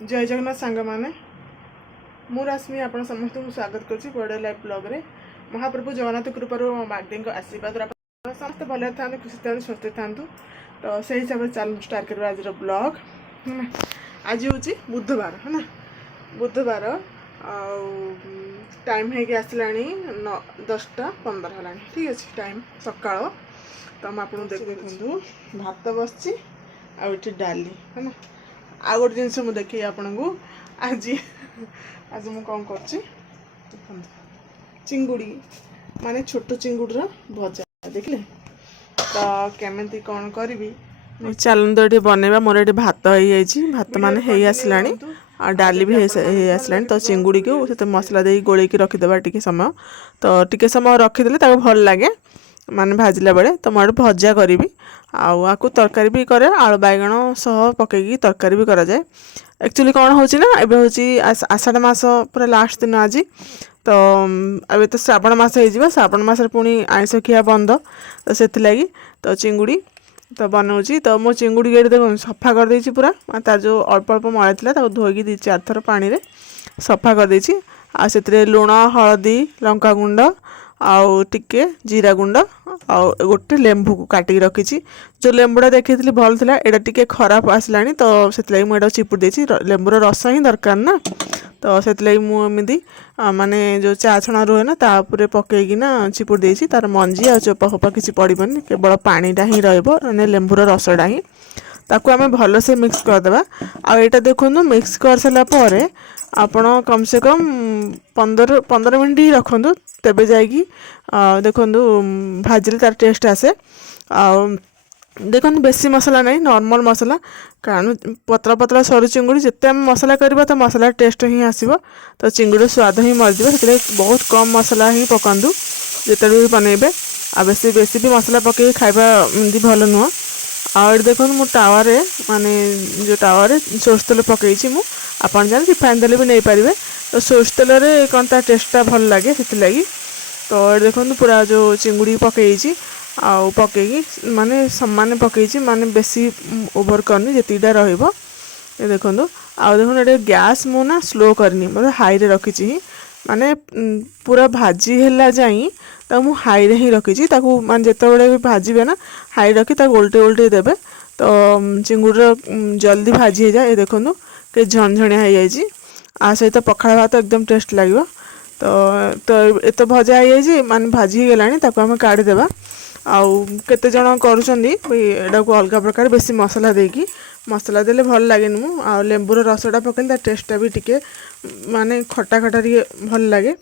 जय जगन्नाथ सांग मैंने मु रश्मि आप समस्त को स्वागत करुँच बड़े लाइफ ब्लॉग रे। महाप्रभु जगन्नाथ कृपार मागदी आशीर्वाद समस्त भले था खुशी था स्वस्थ था। तो से हिसाब से चल स्टार्ट कर आज ब्लॉग है। आज हूँ बुधवार है ना, बुधवार टाइम है आसला 10:15 है। ठीक अच्छे टाइम सका तो आप देखु भात बस आठ डाली है ना। आउ गोटे जिनस मुझे देखिए आपन को आज आज मुझे कौन कर चिंगुड़ी माने छोट चिंगुड़ी भजा देखले तो केमी कौन करी चलते ये बनवा। मोर ये भात हो भात मान हो आसला और डाली भी आसला। तो चिंगुड़ी को से मसला दे गोल रखीदे टी समय तो टी समय रखीदे भल लगे माने भाजला बेले। तो मुझे भजा करी आपको तरकारी भी करे आलू बैगण सह पकईकी तरकारी भी करा जाए। एक्चुअली कौन हो आषाढ़ मास पूरा लास्ट दिन आज तो अबे तो श्रावण मास हो श्रावण मास पुणी आइंष खिया बंद तो से लगी तो चिंगुड़ी तो बनाऊँगी। तो मो चिंगुड़ी गेट देख सफा कर देछि पूरा तार जो अल्प अल्प मल था धोईकी 2-4 थर पानी रे सफा कर देछि। आ से लुण हलदी लंका गुंड आउ टिके जीरा गुंड आउ गोटे लेंबू को काटिक रखी। जो लेंबुटा देखी भल था यहाँ टी खराब आसला तो से मुझे चिपुड़ देछि। लेंबूर रस ही दरकार ना तो से मुझे माने जो चा छणा रुहे ना तापर पकईकिना चिपुड़ देछि। तार मंजी आ चोपा फोपा किसी पड़बनी केवल पानीटा ही रही लेंबूर रसटा ही ताकू आम भल से मिक्स करदे। आईटा देखो मिक्स कर सारापर आपण कम से कम 15 मिनट ही रखु तेबे जाइकी देखु भाजिले तार टेस्ट आसे। देखो बेसी मसला नहीं नॉर्मल मसला कारण पतला पतला सरू चिंगुड़ी जिते आम मसला करवा तो मसला टेस्ट ही आसो। तो चिंगुड़ी स्वाद ही मरज से बहुत कम मसला ही पकातु जिते भी बनइबे। आ बेसी बेसी भी मसला पकई खाइबा एमती भल नुह। आठ देखो मु टावर माने जो टावर सोर्स तेल पकई आपन जान रिफाइन तेल भी नहीं पारे। तो सोर्स तेल कौन ता टेस्टा भल लगे से लगी। तो ये देखो पूरा जो चिंगुड़ी पकई आउ पकईकी माने सम्मान पकई माने बेसी ओवर करनी जीटा रहिबो। ये देखो आउ देखो ये गैस मु ना स्लो करनी मतलब हाई रे रखी ही माने पूरा भाजी है जाई तो मु हाई रे ही रखी माने जिते भी भाजबे ना हाई रखी उल्टे उल्टे देबे तो चिंगुड़ी जल्दी भाजी हो जाए। ये देखो के झणझणिया हो जाए आ सहित पखाड़ भात एकदम टेस्ट लगे। तो ये भजा हो माने भाजी गलानी आम काढ़ीदेवा। आउ केते जण करूछंदी एटा को अलग प्रकार बेसी मसला देकी मसला देले भल लगे मु आ लेंबूर रसटा पकड़े टेस्टा भी टिके माने खटा खटा टे भल लगे।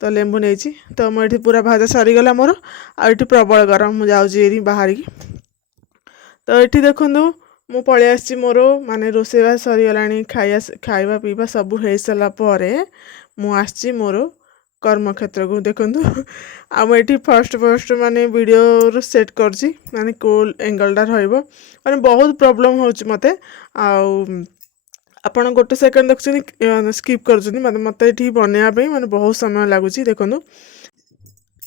तो लेंबू नहीं तो मुझे पूरा भाजा सरीगला मोर आठ प्रबल गरम मुझे जाऊँगी बाहर की। तो ये देखु मु पलि आसी मोर माने रोषेईबास सरीगला खाइबा पीवा सब हो सारापर मुझे मोर कर्मक्षेत्र को देखु आम फर्स्ट फर्स्ट माने वीडियो सेट करछि माने कोल एंगलटा रहिबो माने बहुत प्रॉब्लम होछि मते। आपण गोटे सेकंड देखुछनी स्किप करछनी मते एठी बनाया माने बहुत समय लगुच। देखो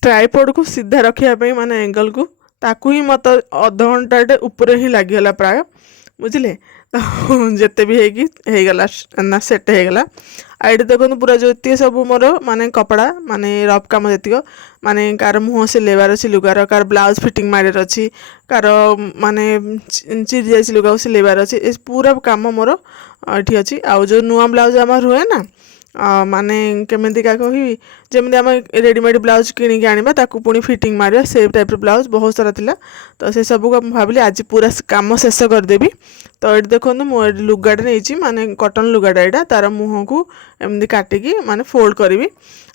ट्राइपॉड को सीधा रखिया माने एंगल को ताकू ही मत अध घंटा ऊपर ही लगिगला प्राय बुझिले। तो जिते भी होगला ना सेट होगला। आईटे देखो पूरा जो ये सब मोर माने कपड़ा माने रफ कम जी माने कार मुँह सिलेबार अच्छी लुगार कार ब्लाउज फिटिंग मार अच्छी कार माने चिरी जाए लुगा सिलेबार अच्छी पूरा कम मोर ये अच्छी। आउ जो नुआ ब्लाउज आम रुहे ना माने केमिति का कहि जमी आम रेडीमेड ब्लाउज किଣିକି आनिबा ताकू पुणी फिटिंग मारिया से टाइप ब्लाउज बहुत सारा थिला। तो से सब को भाविली आज पूरा काम शेष करदेवी। तो ये देखो मुझे लुगाटा नहीं माने कटन लुगाटा यहाँ तार मुँह को एमती काटिकी माने फोल्ड करी।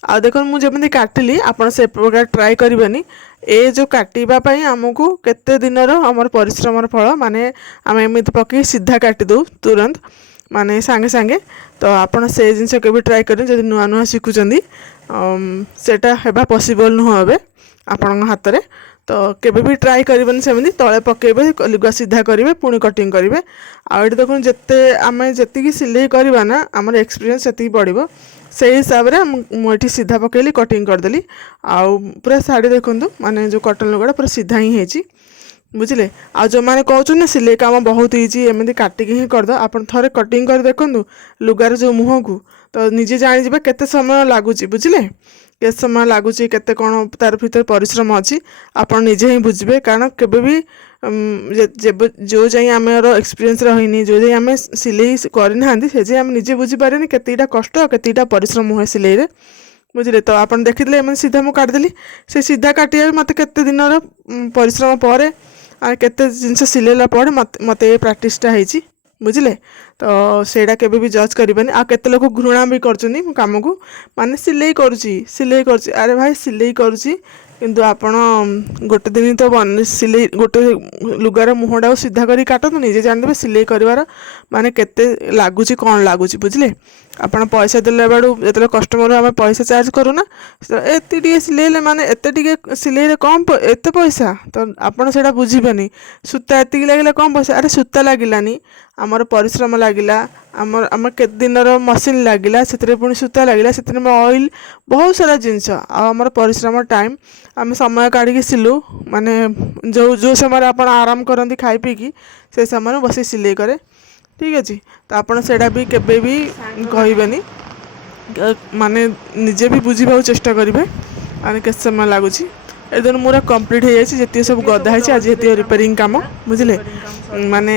आ देखो मुझे काटिली आप से प्रकार ट्राए करें। ए जो काटापी आमको केते दिनर आमर परिश्रम फल माने आम एमती पकई सीधा काटिदे तुरंत माने सांगे सांगे। तो आपड़ से जिनस के ट्राए करें जब नुआ नुआ शिखुंट सेटा हेबा पॉसिबल नुह हे आपण हाथ में। तो केबे भी ट्राए करें सेमती तले पकेबे लुगा सीधा करेंगे पुणी कटिंग करेंगे। आउ ये देखो जिते आम जी सिलाई करवा ना आमर एक्सपीरियंस से बढ़ो से हिसाब से मुझे सीधा पकेली कटिंग करदेली। आउ पूरा शाढ़ी देखूँ माने जो कटन लुगाटा पूरा सीधा ही है ବୁଝିଲେ। ଆଉ ଯେଉଁମାନେ କହୁଛନ୍ତି ନା ସିଲେଇ କାମ ବହୁତ ଇଜି ଏମିତି କାଟିକି ହିଁ କରିଦେବ, ଆପଣ ଥରେ କଟିଂ କରି ଦେଖନ୍ତୁ ଲୁଗାର ଯେଉଁ ମୁହଁକୁ, ତ ନିଜେ ଜାଣିଯିବେ କେତେ ସମୟ ଲାଗୁଛି। ବୁଝିଲେ, କେତେ ସମୟ ଲାଗୁଛି, କେତେ କ'ଣ ତାର ଭିତରେ ପରିଶ୍ରମ ଅଛି ଆପଣ ନିଜେ ହିଁ ବୁଝିବେ। କାରଣ କେବେ ବି ଯେବେ ଯେଉଁ ଯାଇ ଆମର ଏକ୍ସପିରିଏନ୍ସ ରହିନି, ଯେଉଁ ଯାଇ ଆମେ ସିଲେଇ କରିନାହାନ୍ତି, ସେ ଯାଇ ଆମେ ନିଜେ ବୁଝିପାରିନି କେତିକିଟା କଷ୍ଟ କେତିକିଟା ପରିଶ୍ରମ ହୁଏ ସିଲେଇରେ। ବୁଝିଲେ, ତ ଆପଣ ଦେଖିଥିଲେ ଏମାନେ ସିଧା ମୁଁ କାଟିଦେଲି, ସେ ସିଧା କାଟିବା ମୋତେ କେତେ ଦିନର ପରିଶ୍ରମ ପରେ ଆଉ କେତେ ଜିନିଷ ସିଲେଇଲା ପରେ ମୋତେ ଏ ପ୍ରାକ୍ଟିସଟା ହେଇଛି। ବୁଝିଲେ, ତ ସେଇଟା କେବେ ବି ଜଜ୍ କରିବେନି। ଆଉ କେତେ ଲୋକ ଘୃଣା ବି କରୁଛନ୍ତି ମୋ କାମକୁ, ମାନେ ସିଲେଇ କରୁଛି, ଆରେ ଭାଇ ସିଲେଇ କରୁଛି କିନ୍ତୁ ଆପଣ ଗୋଟେ ଦିନ ତ ସିଲେଇ ଗୋଟେ ଲୁଗାର ମୁହଁଟାକୁ ସିଧା କରି କାଟନ୍ତୁ, ନିଜେ ଜାଣିଦେବେ ସିଲେଇ କରିବାର ମାନେ କେତେ ଲାଗୁଛି, କ'ଣ ଲାଗୁଛି। ବୁଝିଲେ, ଆପଣ ପଇସା ଦେଲା ବେଳୁ ଯେତେବେଳେ କଷ୍ଟମର ଆମେ ପଇସା ଚାର୍ଜ କରୁନା, ଏତେ ଟିକେ ସିଲେଇଲେ ମାନେ ଏତେ ଟିକେ ସିଲେଇରେ କମ୍ ଏତେ ପଇସା, ତ ଆପଣ ସେଇଟା ବୁଝିବେନି। ସୂତା ଏତିକି ଲାଗିଲା କମ୍ ପଇସା, ଆରେ ସୂତା ଲାଗିଲାନି, ଆମର ପରିଶ୍ରମ ଲାଗିଲା, ଆମର କେତେ ଦିନର ମେସିନ୍ ଲାଗିଲା, ସେଥିରେ ପୁଣି ସୂତା ଲାଗିଲା, ସେଥିରେ ଅଏଲ୍, ବହୁତ ସାରା ଜିନିଷ, ଆଉ ଆମର ପରିଶ୍ରମ ଟାଇମ୍, ଆମେ ସମୟ କାଢ଼ିକି ସିଲୁ। ମାନେ ଯେଉଁ ସମୟରେ ଆପଣ ଆରାମ କରନ୍ତି ଖାଇ ପିଇକି, ସେ ସମୟରେ ବସି ସିଲେଇ କରେ। ଠିକ୍ ଅଛି, ତ ଆପଣ ସେଇଟା ବି କେବେ ବି କହିବେନି, ମାନେ ନିଜେ ବି ବୁଝିବାକୁ ଚେଷ୍ଟା କରିବେ ମାନେ କେତେ ସମୟ ଲାଗୁଛି। ଏଦିନ ମୋର କମ୍ପ୍ଲିଟ୍ ହେଇଯାଇଛି, ଯେତିକି ସବୁ ଗଦା ହେଇଛି ଆଜି ଯେତିକି ରିପେୟାରିଂ କାମ। ବୁଝିଲେ, ମାନେ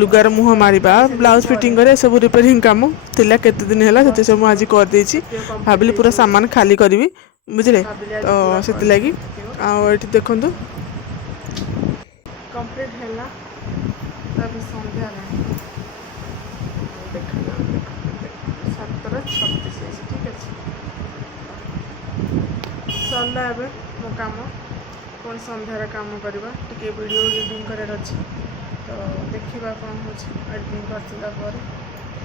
ଲୁଗାର ମୁହଁ ମାରିବା, ବ୍ଲାଉଜ୍ ଫିଟିଂ କରିବା, ଏସବୁ ରିପେୟାରିଂ କାମ ଥିଲା କେତେ ଦିନ ହେଲା, ସେତେ ସବୁ ମୁଁ ଆଜି କରିଦେଇଛି। ଭାବିଲି ପୁରା ସାମାନ ଖାଲି କରିବି। ବୁଝିଲେ, ତ ସେଥିଲାଗି। ଆଉ ଏଠି ଦେଖନ୍ତୁ କମ୍ପ୍ଲିଟ୍ ହେଲା, ତାପରେ ସନ୍ଧ୍ୟା ହେଲାଣି, 7:36 ହେଇଛି। ଠିକ୍ ଅଛି, ସରିଲା ଏବେ ମୋ କାମ। ପୁଣି ସନ୍ଧ୍ୟାରେ କାମ କରିବା, ଟିକେ ଭିଡ଼ିଓ ଏଡ଼ିଟିଂ କରିବାର ଅଛି, ତ ଦେଖିବା କ'ଣ ହେଉଛି ଏଡ଼ିଟିଂ କରିଥିଲା ପରେ।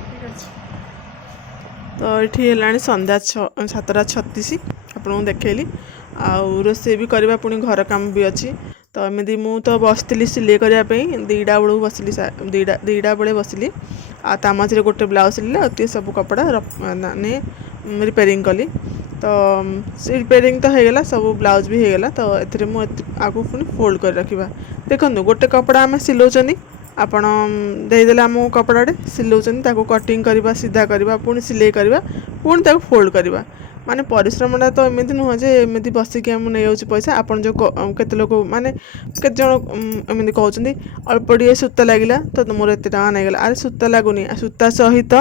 ଠିକ୍ ଅଛି, ତ ଏଠି ହେଲାଣି ସନ୍ଧ୍ୟା 7:36 ଆପଣଙ୍କୁ ଦେଖେଇଲି। ଆଉ ରୋଷେଇ ବି କରିବା, ପୁଣି ଘର କାମ ବି ଅଛି। ତ ଏମିତି ମୁଁ ତ ବସିଥିଲି ସିଲେଇ କରିବା ପାଇଁ, ଦୁଇଟା ବେଳକୁ ବସିଲି, ଦୁଇଟା ବେଳେ ବସିଲି। ଆଉ ତା ମଝିରେ ଗୋଟେ ବ୍ଲାଉଜ୍ ସିଲେଇଲି, ଆଉ ଏତିକି ସବୁ କପଡ଼ା ମାନେ ରିପେୟାରିଂ କଲି। ତ ସେ ରିପେୟାରିଂ ତ ହେଇଗଲା, ସବୁ ବ୍ଲାଉଜ୍ ବି ହେଇଗଲା। ତ ଏଥିରେ ମୁଁ ଆଗକୁ ପୁଣି ଫୋଲ୍ଡ କରି ରଖିବା। ଦେଖନ୍ତୁ ଗୋଟେ କପଡ଼ା ଆମେ ସିଲାଉଛନ୍ତି, ଆପଣ ଦେଇଦେଲେ ଆମକୁ କପଡ଼ାଟେ ସିଲାଉଛନ୍ତି, ତାକୁ କଟିଂ କରିବା, ସିଧା କରିବା, ପୁଣି ସିଲେଇ କରିବା, ପୁଣି ତାକୁ ଫୋଲ୍ଡ କରିବା। ମାନେ ପରିଶ୍ରମଟା ତ ଏମିତି ନୁହଁ ଯେ ଏମିତି ବସିକି ଆମେ ନେଇଯାଉଛି ପଇସା। ଆପଣ ଯେଉଁ କେତେ ଲୋକ ମାନେ କେତେ ଜଣ ଏମିତି କହୁଛନ୍ତି ଅଳ୍ପ ଟିକେ ସୂତା ଲାଗିଲା ତ ମୋର ଏତେ ଟଙ୍କା ନେଇଗଲା। ଆରେ ସୂତା ଲାଗୁନି, ସୂତା ସହିତ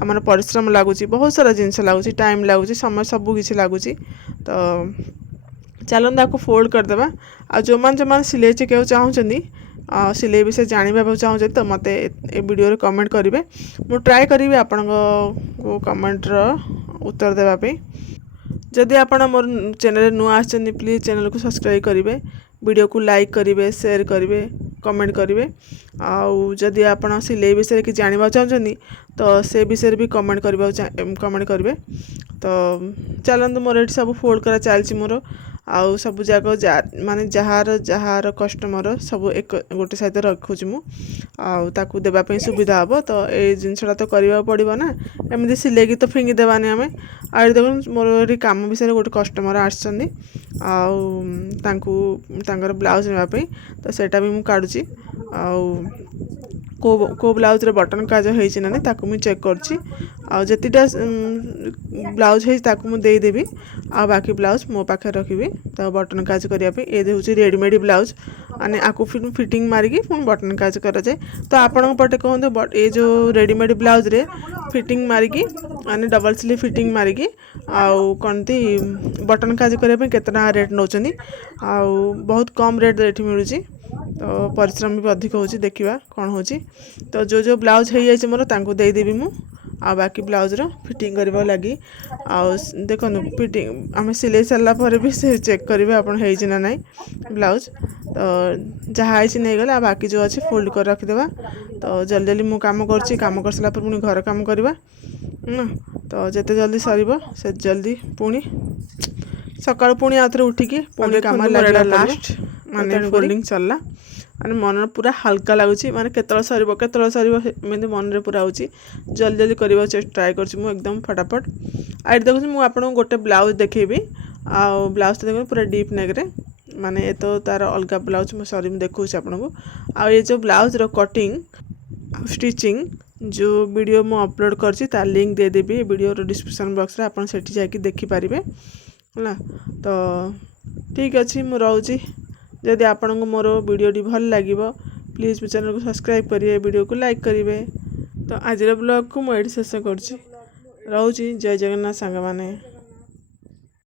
ଆମର ପରିଶ୍ରମ ଲାଗୁଛି, ବହୁତ ସାରା ଜିନିଷ ଲାଗୁଛି, ଟାଇମ୍ ଲାଗୁଛି, ସମୟ ସବୁ କିଛି ଲାଗୁଛି। ତ ଚାଲନ୍ତୁ ତାକୁ ଫୋଲ୍ଡ କରିଦେବା। ଆଉ ଯେଉଁମାନେ ସିଲେଇ ଶିଖିବାକୁ ଚାହୁଁଛନ୍ତି, ସିଲେଇ ବିଷୟରେ ଜାଣିବା ପାଇଁ ଚାହୁଁଛନ୍ତି, ତ ମୋତେ ଏ ଭିଡ଼ିଓରେ କମେଣ୍ଟ କରିବେ। ମୁଁ ଟ୍ରାଏ କରିବି ଆପଣଙ୍କ କମେଣ୍ଟର ଉତ୍ତର ଦେବା ପାଇଁ। ଯଦି ଆପଣ ମୋର ଚ୍ୟାନେଲରେ ନୂଆ ଆସିଛନ୍ତି, ପ୍ଲିଜ୍ ଚ୍ୟାନେଲକୁ ସବସ୍କ୍ରାଇବ୍ କରିବେ, ଭିଡ଼ିଓକୁ ଲାଇକ୍ କରିବେ, ସେୟାର କରିବେ, କମେଣ୍ଟ କରିବେ। ଆଉ ଯଦି ଆପଣ ସିଲେଇ ବିଷୟରେ କିଛି ଜାଣିବାକୁ ଚାହୁଁଛନ୍ତି, ତ ସେ ବିଷୟରେ ବି କମେଣ୍ଟ କରିବେ। ତ ଚାଲନ୍ତୁ, ମୋର ଏଠି ସବୁ ଫୋଲ୍ଡ କରା ଚାଲିଛି ମୋର। ଆଉ ସବୁ ଯାକ ମାନେ ଯାହାର କଷ୍ଟମର ସବୁ ଗୋଟେ ସାଇଡ଼ରେ ରଖୁଛି ମୁଁ, ଆଉ ତାକୁ ଦେବା ପାଇଁ ସୁବିଧା ହେବ। ତ ଏଇ ଜିନିଷଟା ତ କରିବାକୁ ପଡ଼ିବ ନା, ଏମିତି ସିଲେଇକି ତ ଫିଙ୍ଗି ଦେବାନି ଆମେ। ଆଉ ଏଠି ଦେଖନ୍ତୁ, ମୋର ଏଠି କାମ ବିଷୟରେ ଗୋଟେ କଷ୍ଟମର ଆସିଛନ୍ତି, ଆଉ ତାଙ୍କର ବ୍ଲାଉଜ୍ ନେବା ପାଇଁ, ତ ସେଇଟା ବି ମୁଁ କାଢ଼ୁଛି। ଆଉ କେଉଁ ବ୍ଲାଉଜ୍ରେ ବଟନ୍ କାଜ ହେଇଛି ନା ନାହିଁ ତାକୁ ମୁଁ ଚେକ୍ କରୁଛି। ଆଉ ଯେତିକିଟା ବ୍ଲାଉଜ୍ ହେଇଛି ତାକୁ ମୁଁ ଦେଇଦେବି, ଆଉ ବାକି ବ୍ଲାଉଜ୍ ମୋ ପାଖରେ ରଖିବି ତାକୁ ବଟନ୍ କାଜ କରିବା ପାଇଁ। ଏ ହେଉଛି ରେଡ଼ିମେଡ଼୍ ବ୍ଲାଉଜ୍, ମାନେ ଆକୁ ଫିଟିଂ ମାରିକି ପୁଣି ବଟନ୍ କାଜ କରାଯାଏ। ତ ଆପଣଙ୍କ ପଟେ କୁହନ୍ତୁ, ଏ ଯେଉଁ ରେଡ଼ିମେଡ଼୍ ବ୍ଲାଉଜ୍ରେ ଫିଟିଂ ମାରିକି, ମାନେ ଡବଲ୍ ସ୍ଲିଭ୍ ଫିଟିଂ ମାରିକି, ଆଉ କ'ଣଟି ବଟନ୍ କାଜ କରିବା ପାଇଁ କେତେ ଟଙ୍କା ରେଟ୍ ନେଉଛନ୍ତି। ଆଉ ବହୁତ କମ୍ ରେଟ୍ରେ ଏଠି ମିଳୁଛି, ତ ପରିଶ୍ରମ ବି ଅଧିକ ହେଉଛି। ଦେଖିବା କ'ଣ ହେଉଛି। ତ ଯେଉଁ ବ୍ଲାଉଜ୍ ହେଇଯାଇଛି ମୋର ତାଙ୍କୁ ଦେଇଦେବି ମୁଁ, ଆଉ ବାକି ବ୍ଲାଉଜ୍ର ଫିଟିଂ କରିବା ଲାଗି। ଆଉ ଦେଖନ୍ତୁ, ଆମେ ସିଲେଇ ସାରିଲା ପରେ ବି ସେ ଚେକ୍ କରିବେ ଆପଣ ହେଇଛି ନା ନାହିଁ ବ୍ଲାଉଜ୍। ତ ଯାହା ହେଇଛି ନେଇଗଲେ, ଆଉ ବାକି ଯେଉଁ ଅଛି ଫୋଲ୍ଡ କରି ରଖିଦେବା। ତ ଜଲ୍ଦି ମୁଁ କାମ କରୁଛି, କାମ କରିସାରିଲା ପରେ ପୁଣି ଘର କାମ କରିବା। ତ ଯେତେ ଜଲ୍ଦି ସରିବ ସେ ଜଲ୍ଦି ପୁଣି ସକାଳୁ ପୁଣି ଆଉଥରେ ଉଠିକି ପୁଣି କାମ ଲାଗିଲା। ଲାଷ୍ଟ ମାନେ ଫୋଲ୍ଡିଂ ସରିଲା, ମାନେ ମନରେ ପୁରା ହାଲକା ଲାଗୁଛି, ମାନେ କେତେବେଳେ ସରିବ ଏମିତି ମନରେ ପୁରା ହେଉଛି। ଜଲ୍ଦି କରିବାକୁ ଟ୍ରାଏ କରୁଛି ମୁଁ ଏକଦମ ଫଟାଫଟ। ଆଉ ଏଠି ଦେଖୁଛି, ମୁଁ ଆପଣଙ୍କୁ ଗୋଟେ ବ୍ଲାଉଜ୍ ଦେଖେଇବି। ଆଉ ବ୍ଲାଉଜ୍ଟା ଦେଖନ୍ତୁ ପୁରା ଡିପ୍ ନେକ୍ରେ, ମାନେ ଏ ତ ତାର ଅଲଗା ବ୍ଲାଉଜ୍ ସରି ମୁଁ ଦେଖାଉଛି ଆପଣଙ୍କୁ। ଆଉ ଏ ଯେଉଁ ବ୍ଲାଉଜ୍ର କଟିଂ ଆଉ ଷ୍ଟିଚିଂ ଯେଉଁ ଭିଡ଼ିଓ ମୁଁ ଅପଲୋଡ଼ କରିଛି ତା ଲିଙ୍କ୍ ଦେଇଦେବି ଭିଡ଼ିଓର ଡିସ୍କ୍ରିପ୍ସନ୍ ବକ୍ସରେ, ଆପଣ ସେଠି ଯାଇକି ଦେଖିପାରିବେ ହେଲା। ତ ଠିକ୍ ଅଛି, ମୁଁ ରହୁଛି। ଯଦି ଆପଣଙ୍କୁ ମୋର ଭିଡ଼ିଓଟି ଭଲ ଲାଗିବ ପ୍ଲିଜ୍ ମୋ ଚ୍ୟାନେଲକୁ ସବସ୍କ୍ରାଇବ୍ କରିବେ, ଭିଡ଼ିଓକୁ ଲାଇକ୍ କରିବେ। ତ ଆଜିର ବ୍ଲଗ୍କୁ ମୁଁ ଏଇଠି ଶେଷ କରୁଛି। ରହୁଛି। ଜୟ ଜଗନ୍ନାଥ ସାଙ୍ଗମାନେ।